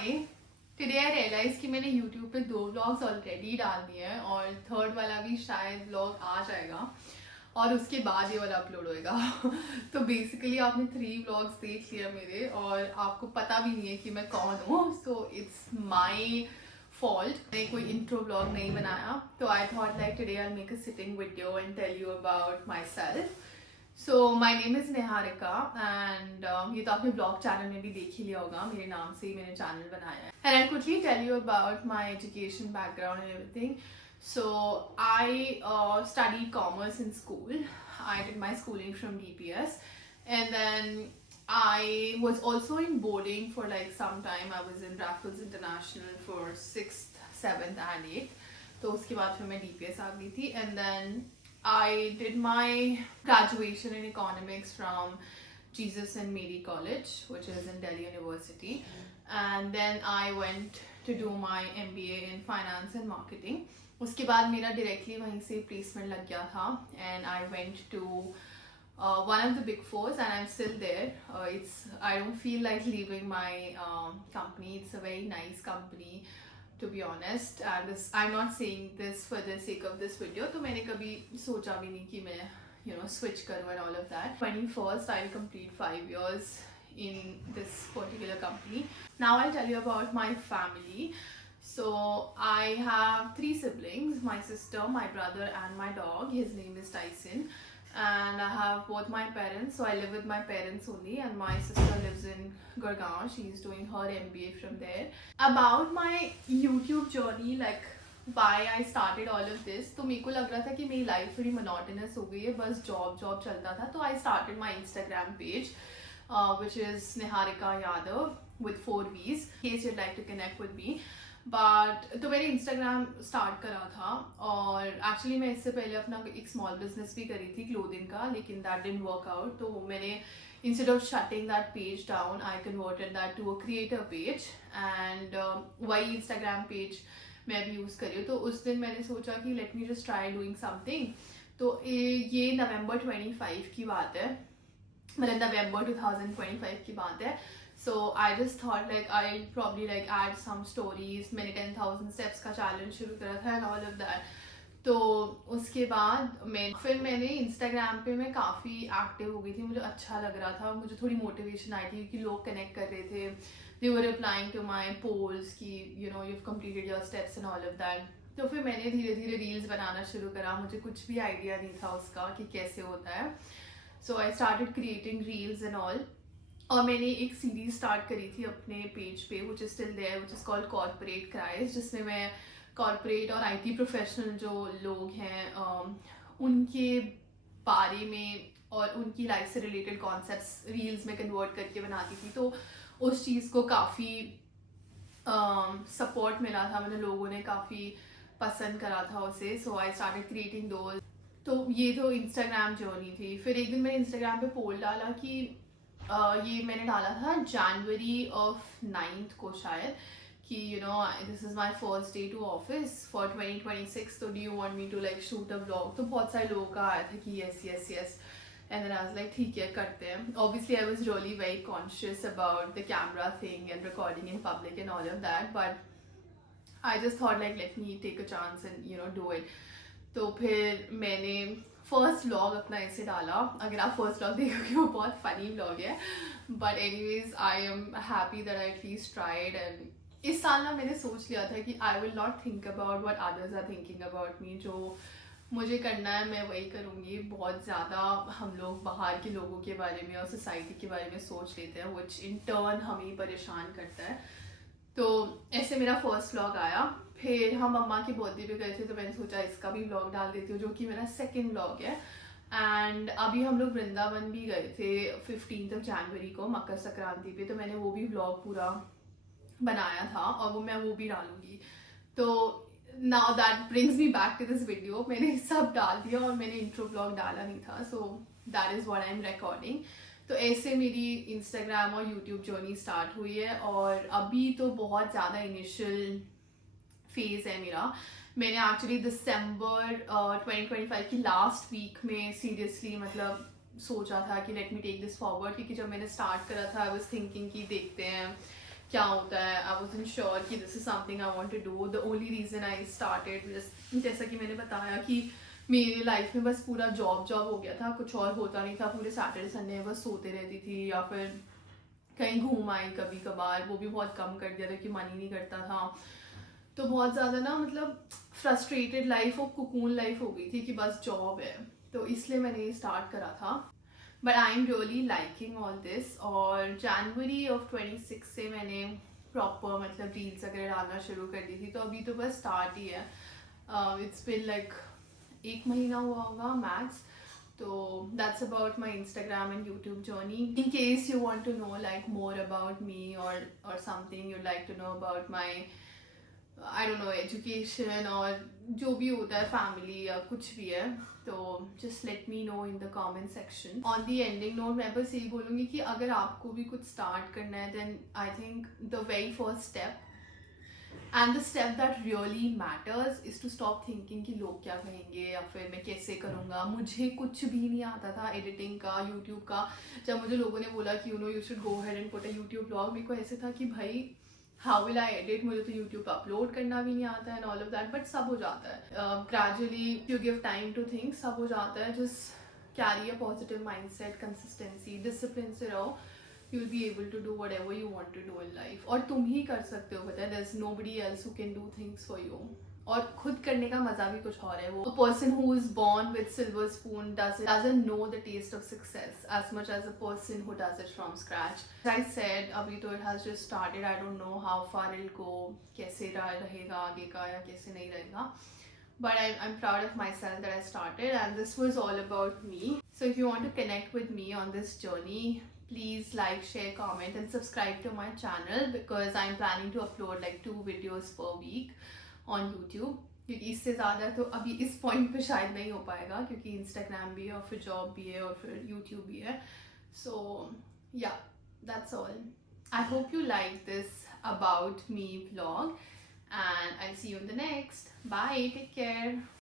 Hi. Today I realise कि मैंने YouTube पे 2 व्लॉग्स ऑलरेडी डाल दिए हैं और थर्ड वाला भी शायद व्लॉग आ जाएगा और उसके बाद ये वाला अपलोड होएगा। तो बेसिकली आपने 3 व्लॉग्स देख लिया मेरे और आपको पता भी नहीं है कि मैं कौन हूँ। So it's my fault. मैंने कोई इंट्रो व्लॉग नहीं बनाया, तो I thought like today I make a sitting video and tell you about myself. So my name is Niharika and ये तो आपने ब्लॉग चैनल में भी देख ही लिया होगा, मेरे नाम से ही मैंने चैनल बनाया है। And I quickly tell you about my education background and everything. So I studied commerce in school. I did my schooling from DPS, and then I was also in boarding for like some time. I was in Raffles International for 6th, 7th and 8th. तो उसके बाद फिर मैं DPS आ गई थी, and then I did my graduation in economics from Jesus and Mary College, which is in Delhi University, and then I went to do my MBA in finance and marketing. उसके बाद मेरा directly वहीं से placement लग गया था and I went to one of the big fours and I'm still there. I don't feel like leaving my company. It's a very nice company, to be honest, and I'm not saying this for the sake of this video. तो मैंने कभी सोचा भी नहीं कि मैं switch करूँ and all of that. 21st I'll complete 5 years in this particular company. Now I'll tell you about my family. So I have 3 siblings, my sister, my brother and my dog. His name is Tyson. And I have both my parents, so I live with my parents only, and my sister lives in Gurgaon. She's doing her MBA from there. About my YouTube journey, like why I started all of this, तो मेरे को लग रहा था कि मेरी life थोड़ी monotonous हो गई है, बस जॉब चलता था. तो I started my Instagram page, which is Niharika Yadav with 4 V's, in case you'd like to connect with me. But तो मैंने इंस्टाग्राम स्टार्ट करा था और एक्चुअली मैं इससे पहले अपना एक स्मॉल बिजनेस भी करी थी क्लोथिंग का, लेकिन दैट डिडंट वर्क आउट. तो मैंने instead of shutting that page down, I converted that to a creator page and वही इंस्टाग्राम पेज मैं भी यूज़ करी हूँ. तो उस दिन मैंने सोचा कि लेट मी जस्ट ट्राई डूइंग समथिंग. तो ये नवंबर 25 की बात है, मतलब नवंबर 2025 की बात है. So I just thought like I'll probably like add some stories. मैंने 10,000 steps का challenge शुरू करा था and all of that. तो उसके बाद मैंने इंस्टाग्राम पे मैं काफ़ी एक्टिव हो गई थी. मुझे अच्छा लग रहा था, मुझे थोड़ी मोटिवेशन आई थी क्योंकि लोग कनेक्ट कर रहे थे. They were replying to my polls कि you've completed your steps and all of that. तो फिर मैंने धीरे धीरे रील्स बनाना शुरू करा. मुझे कुछ भी आइडिया नहीं था उसका कि कैसे होता है. So I started creating reels and all. और मैंने एक सीरीज स्टार्ट करी थी अपने पेज पे, which is still there, which is called corporate cries, जिसमें मैं कॉर्पोरेट और आईटी प्रोफेशनल जो लोग हैं उनके बारे में और उनकी लाइफ से रिलेटेड कॉन्सेप्ट्स रील्स में कन्वर्ट करके बनाती थी. तो उस चीज़ को काफ़ी सपोर्ट मिला था, मतलब लोगों ने काफ़ी पसंद करा था उसे. सो आई स्टार्टेड क्रिएटिंग दोज. तो ये तो इंस्टाग्राम जर्नी थी. फिर एक दिन मैंने इंस्टाग्राम पे पोल डाला कि ये मैंने डाला था जनवरी ऑफ 9th को शायद कि this is my first day to office for 2026, तो do you want me to like shoot a vlog. तो बहुत सारे लोगों का आया था कि yes yes yes, and then I was like ठीक है करते हैं. Obviously I was really very conscious about the camera thing and recording in public and all of that, but I just thought like let me take a chance and do it. तो फिर मैंने first vlog अपना ऐसे डाला. अगर आप first vlog देखोगे वो बहुत फनी व्लॉग है, but anyways I am happy that I at least tried. And इस साल ना मैंने सोच लिया था कि I will not think about what others are thinking about me. जो मुझे करना है मैं वही करूँगी. बहुत ज़्यादा हम लोग बाहर के लोगों के बारे में और सोसाइटी के बारे में सोच लेते हैं, विच इन टर्न हमें परेशान करता है. तो ऐसे मेरा फर्स्ट व्लॉग आया. फिर हम अम्मा के बर्थडे पे गए थे, तो मैंने सोचा इसका भी व्लॉग डाल देती हूँ, जो कि मेरा सेकंड व्लॉग है. एंड अभी हम लोग वृंदावन भी गए थे 15 जनवरी को, मकर संक्रांति पे. तो मैंने वो भी व्लॉग पूरा बनाया था और मैं वो भी डालूंगी. तो now that brings me back to this video. मैंने सब डाल दिया और मैंने इंट्रो व्लॉग डाला नहीं था. So that is what I am recording. तो ऐसे मेरी इंस्टाग्राम और यूट्यूब जर्नी स्टार्ट हुई है. और अभी तो बहुत ज़्यादा इनिशियल फेज़ है मेरा. मैंने एक्चुअली दिसंबर 2025 की लास्ट वीक में सीरियसली मतलब सोचा था कि let me take this forward, क्योंकि जब मैंने स्टार्ट करा था आई वाज थिंकिंग कि देखते हैं क्या होता है। आई वॉज इन श्योर कि this is something I want to do. The only reason I started, जैसा कि मैंने बताया कि मेरी लाइफ में बस पूरा जॉब जॉब हो गया था, कुछ और होता नहीं था। पूरे सैटरडे संडे बस सोते रहती थी या फिर कहीं घूम आई कभी कभार, वो भी बहुत कम कर दिया था कि मन ही नहीं करता था। तो बहुत ज़्यादा ना मतलब फ्रस्ट्रेटेड लाइफ और कुकून लाइफ हो गई थी कि बस जॉब है, तो इसलिए मैंने ये स्टार्ट करा था। But I am really liking all this. और जनवरी ऑफ 26 से मैंने प्रॉपर मतलब रील्स वगैरह डालना शुरू कर दी थी, तो अभी तो बस स्टार्ट ही है। इट्स बिन लाइक 1 महीना हुआ होगा मैक्स। तो that's about my Instagram and YouTube journey. In case you want to know like more about me or something you'd like to know about my I don't know education और जो भी होता है family या कुछ भी है, तो just let me know in the comment section. On the ending note मैं बस यही बोलूँगी कि अगर आपको भी कुछ start करना है then I think the very first step and the step that really matters is to stop thinking कि लोग क्या कहेंगे या फिर मैं कैसे करूँगा। मुझे कुछ भी नहीं आता था एडिटिंग का, यूट्यूब का। जब मुझे लोगों ने बोला कि you should go ahead and put a YouTube blog, मेरे को ऐसे था कि भाई हाउ विल आई एडिट, मुझे तो यूट्यूब पर अपलोड करना भी नहीं आता है and all of that. But सब हो जाता है gradually, you give time to think, सब हो जाता है। Just carry a positive mindset, consistency, discipline से रहो, you'll be able to do whatever you want to do in life. और तुम ही कर सकते हो, पता है, there's nobody else who can do things for you. और खुद करने का मजा भी कुछ और है। वो a person who is born with silver spoon doesn't know the taste of success as much as a person who does it from scratch. As I said, अभी तो it has just started. I don't know how far it'll go, कैसे रहेगा आगे का या कैसे नहीं रहेगा. But I'm proud of myself that I started, and this was all about me. So if you want to connect with me on this journey, please like, share, comment and subscribe to my channel because I'm planning to upload like 2 videos per week on YouTube. क्योंकि इससे ज़्यादा तो अभी इस point पे शायद नहीं हो पाएगा क्योंकि इंस्टाग्राम भी है और फिर जॉब भी है और फिर यूट्यूब भी है। सो या that's all. I hope you like this about me vlog and I'll see you in the next. Bye, take care.